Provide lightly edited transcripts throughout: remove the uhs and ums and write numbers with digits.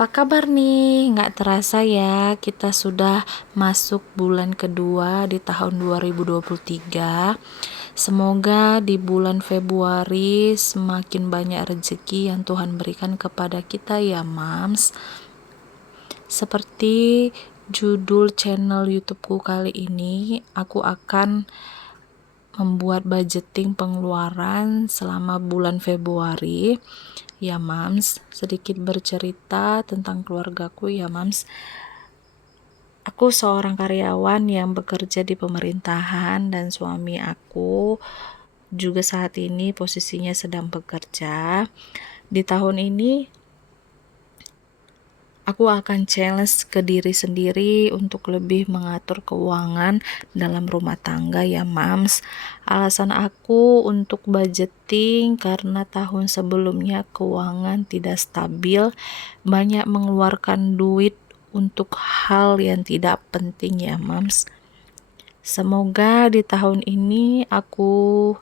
Apa kabar nih? Nggak terasa ya, kita sudah masuk bulan kedua di tahun 2023. Semoga di bulan Februari semakin banyak rezeki yang Tuhan berikan kepada kita ya, Mams. Seperti judul channel YouTubeku kali ini, aku akan membuat budgeting pengeluaran selama bulan Februari. Ya Mams, sedikit bercerita tentang keluargaku ya Mams. Aku seorang karyawan yang bekerja di pemerintahan dan suami aku juga saat ini posisinya sedang bekerja. Di tahun ini aku akan challenge ke diri sendiri untuk lebih mengatur keuangan dalam rumah tangga ya Mams. Alasan aku untuk budgeting karena tahun sebelumnya keuangan tidak stabil, banyak mengeluarkan duit untuk hal yang tidak penting ya Mams. Semoga di tahun ini aku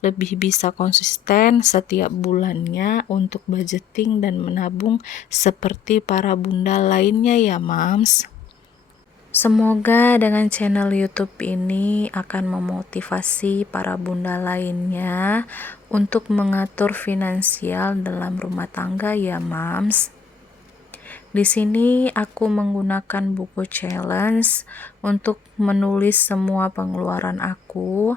lebih bisa konsisten setiap bulannya untuk budgeting dan menabung seperti para bunda lainnya ya Mams. Semoga dengan channel YouTube ini akan memotivasi para bunda lainnya untuk mengatur finansial dalam rumah tangga ya Mams. Di sini aku menggunakan buku challenge untuk menulis semua pengeluaran aku.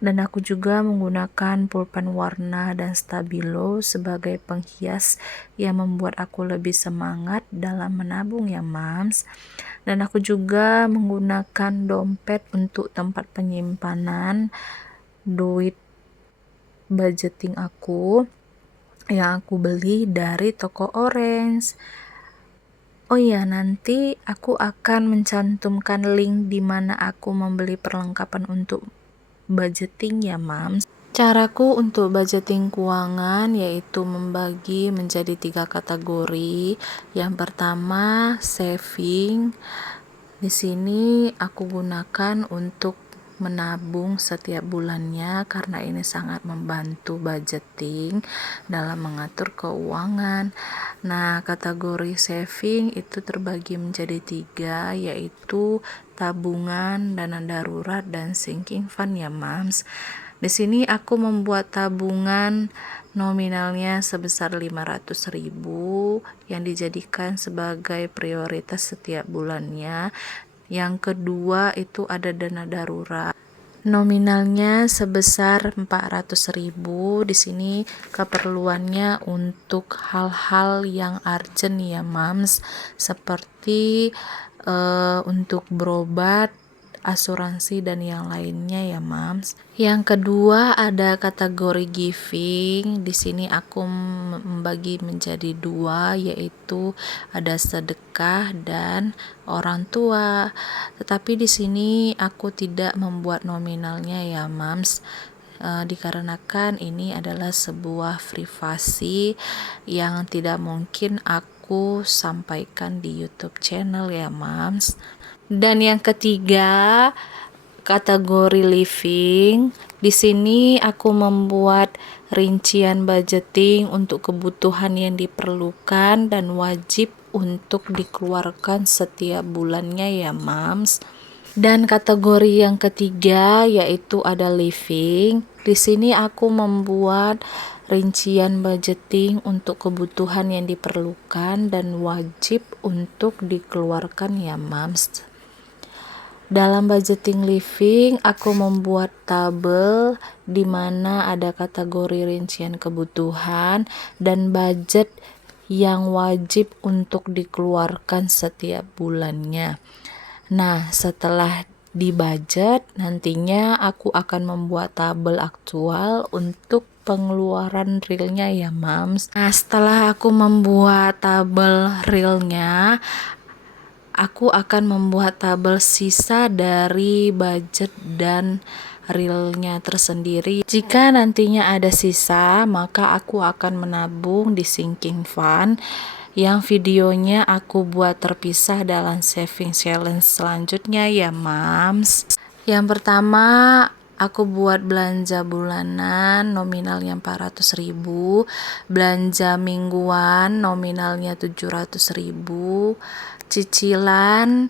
Dan aku juga menggunakan pulpen warna dan stabilo sebagai penghias yang membuat aku lebih semangat dalam menabung ya Mams. Dan aku juga menggunakan dompet untuk tempat penyimpanan duit budgeting aku yang aku beli dari toko Orange. Oh iya, nanti aku akan mencantumkan link di mana aku membeli perlengkapan untuk budgeting ya Mams. Caraku untuk budgeting keuangan yaitu membagi menjadi 3 kategori. Yang pertama saving. Di sini aku gunakan untuk menabung setiap bulannya karena ini sangat membantu budgeting dalam mengatur keuangan. Nah, kategori saving itu terbagi menjadi 3, yaitu tabungan, dana darurat, dan sinking fund ya Mams. Di sini aku membuat tabungan nominalnya sebesar 500.000 yang dijadikan sebagai prioritas setiap bulannya. Yang kedua itu ada dana darurat. Nominalnya sebesar 400.000. Di sini keperluannya untuk hal-hal yang urgent ya Mams, seperti untuk berobat, asuransi dan yang lainnya ya Mams. Yang kedua ada kategori giving. Di sini aku membagi menjadi 2, yaitu ada sedekah dan orang tua. Tetapi di sini aku tidak membuat nominalnya ya Mams. Dikarenakan ini adalah sebuah privasi yang tidak mungkin aku sampaikan di YouTube channel ya Mams. Dan yang ketiga, kategori living. Di sini aku membuat rincian budgeting untuk kebutuhan yang diperlukan dan wajib untuk dikeluarkan setiap bulannya ya Mams. Dan kategori yang ketiga yaitu ada living. Di sini aku membuat rincian budgeting untuk kebutuhan yang diperlukan dan wajib untuk dikeluarkan ya Mams. Dalam budgeting living, aku membuat tabel di mana ada kategori rincian kebutuhan dan budget yang wajib untuk dikeluarkan setiap bulannya. Nah, setelah di budget, nantinya aku akan membuat tabel aktual untuk pengeluaran realnya ya Mams. Nah, setelah aku membuat tabel realnya, aku akan membuat tabel sisa dari budget dan realnya tersendiri. Jika nantinya ada sisa, maka aku akan menabung di sinking fund yang videonya aku buat terpisah dalam saving challenge selanjutnya ya Mams. Yang pertama aku buat belanja bulanan nominalnya 400.000, belanja mingguan nominalnya 700.000, cicilan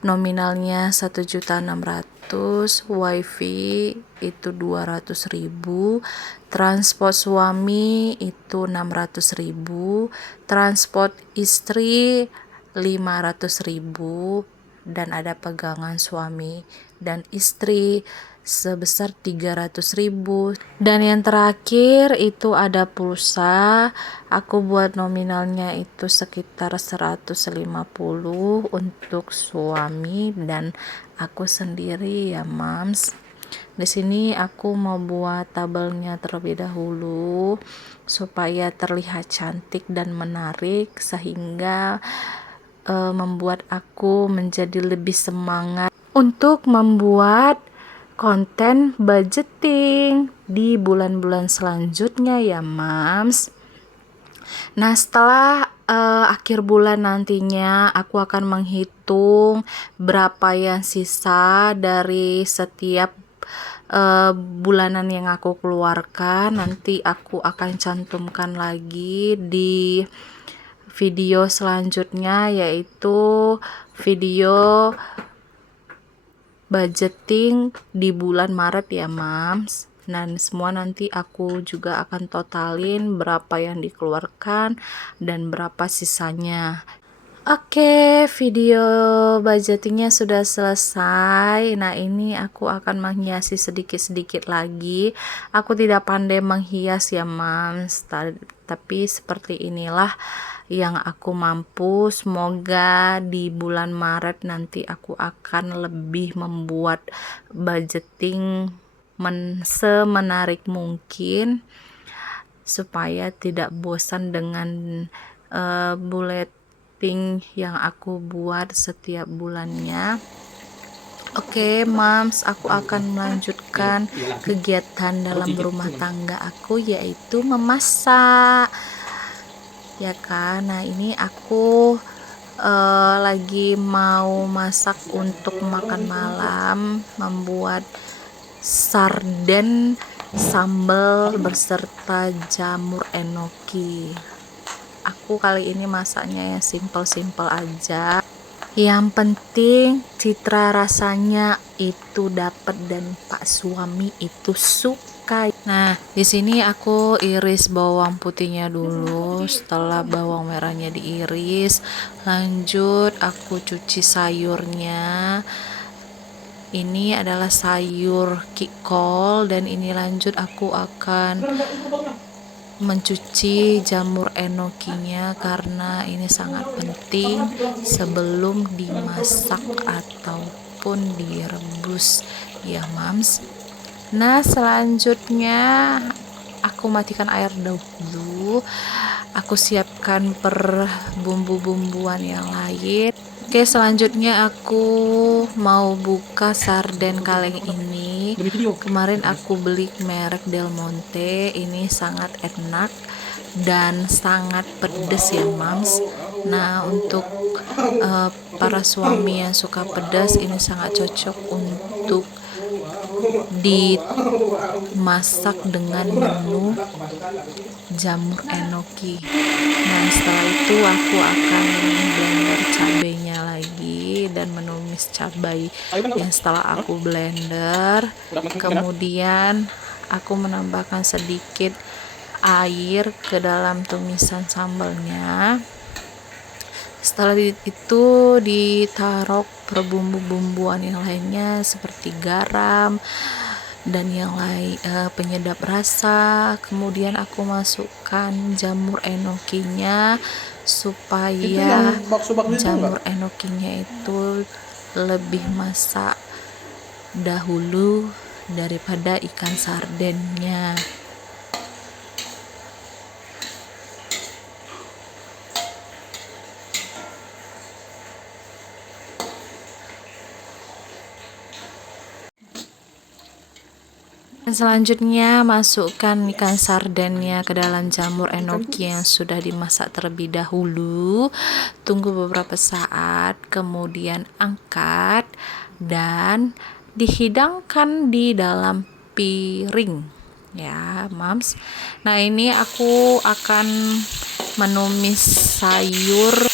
nominalnya 1.600.000, wifi itu 200.000, transport suami itu 600.000, transport istri 500.000, dan ada pegangan suami dan istri sebesar 300.000. Dan yang terakhir itu ada pulsa, aku buat nominalnya itu sekitar 150 untuk suami dan aku sendiri ya mams. Di sini aku mau buat tabelnya terlebih dahulu supaya terlihat cantik dan menarik, sehingga membuat aku menjadi lebih semangat untuk membuat konten budgeting di bulan-bulan selanjutnya ya mams. Nah, setelah akhir bulan nantinya aku akan menghitung berapa yang sisa dari setiap bulanan yang aku keluarkan. Nanti aku akan cantumkan lagi di video selanjutnya, yaitu video budgeting di bulan Maret ya mams. Dan semua nanti aku juga akan totalin berapa yang dikeluarkan dan berapa sisanya. Oke, video budgetingnya sudah selesai. Nah, ini aku akan menghiasi sedikit-sedikit lagi. Aku tidak pandai menghias ya mams, tapi seperti inilah yang aku mampu. Semoga di bulan Maret nanti aku akan lebih membuat budgeting semenarik mungkin, supaya tidak bosan dengan bulletin yang aku buat setiap bulannya. Oke mams, aku akan melanjutkan kegiatan dalam rumah tangga aku, yaitu memasak ya kan. Nah, ini aku lagi mau masak untuk makan malam, membuat sarden sambal beserta jamur enoki. Aku kali ini masaknya yang simple-simple aja. Yang penting citra rasanya itu dapat dan Pak suami itu suka. Nah, di sini aku iris bawang putihnya dulu. Setelah bawang merahnya diiris, lanjut aku cuci sayurnya. Ini adalah sayur kikol, dan ini lanjut aku akan mencuci jamur enokinya karena ini sangat penting sebelum dimasak ataupun direbus ya mams. Nah, selanjutnya aku matikan air dahulu. Aku siapkan per bumbu-bumbuan yang lain. Oke, selanjutnya aku mau buka sarden kaleng ini. Kemarin aku beli merek Del Monte. Ini sangat enak dan sangat pedas ya mams. Nah, untuk para suami yang suka pedas, ini sangat cocok untuk dimasak dengan menu jamur enoki. Nah, setelah itu aku akan blender cabenya lagi dan menumis cabai yang setelah aku blender. Kemudian aku menambahkan sedikit air ke dalam tumisan sambalnya. Setelah itu ditaruh bumbu-bumbuan yang lainnya seperti garam dan yang lain, penyedap rasa. Kemudian aku masukkan jamur enokinya supaya jamur enokinya itu lebih masak dahulu daripada ikan sardennya. Selanjutnya masukkan ikan sardennya ke dalam jamur enoki yang sudah dimasak terlebih dahulu. Tunggu beberapa saat, kemudian angkat dan dihidangkan di dalam piring ya Mams. Nah ini aku akan menumis sayur.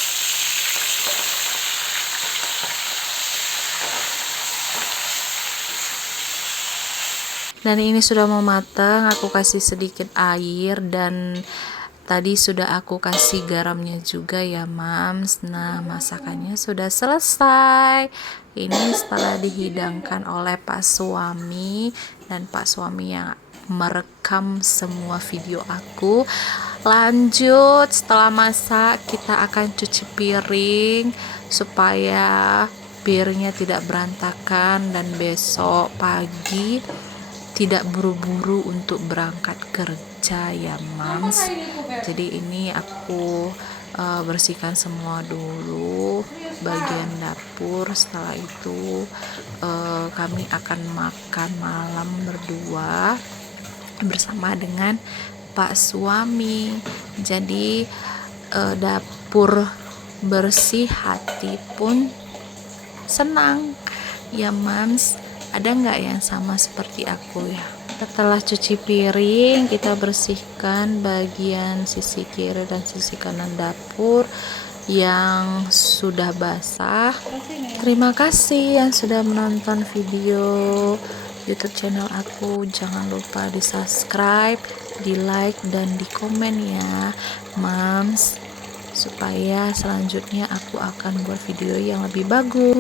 Dan ini sudah mau matang, aku kasih sedikit air dan tadi sudah aku kasih garamnya juga ya Mams. Nah masakannya sudah selesai. Ini setelah dihidangkan oleh Pak suami, dan Pak suami yang merekam semua video aku. Lanjut, setelah masak kita akan cuci piring supaya piringnya tidak berantakan dan besok pagi tidak buru-buru untuk berangkat kerja ya Mams. Jadi ini aku bersihkan semua dulu bagian dapur. Setelah itu kami akan makan malam berdua bersama dengan Pak suami. Jadi dapur bersih, hati pun senang ya Mams. Ada nggak yang sama seperti aku ya? Setelah cuci piring, kita bersihkan bagian sisi kiri dan sisi kanan dapur yang sudah basah. Terima kasih yang sudah menonton video YouTube channel aku. Jangan lupa di subscribe, di like, dan di komen ya Mams, supaya selanjutnya aku akan buat video yang lebih bagus.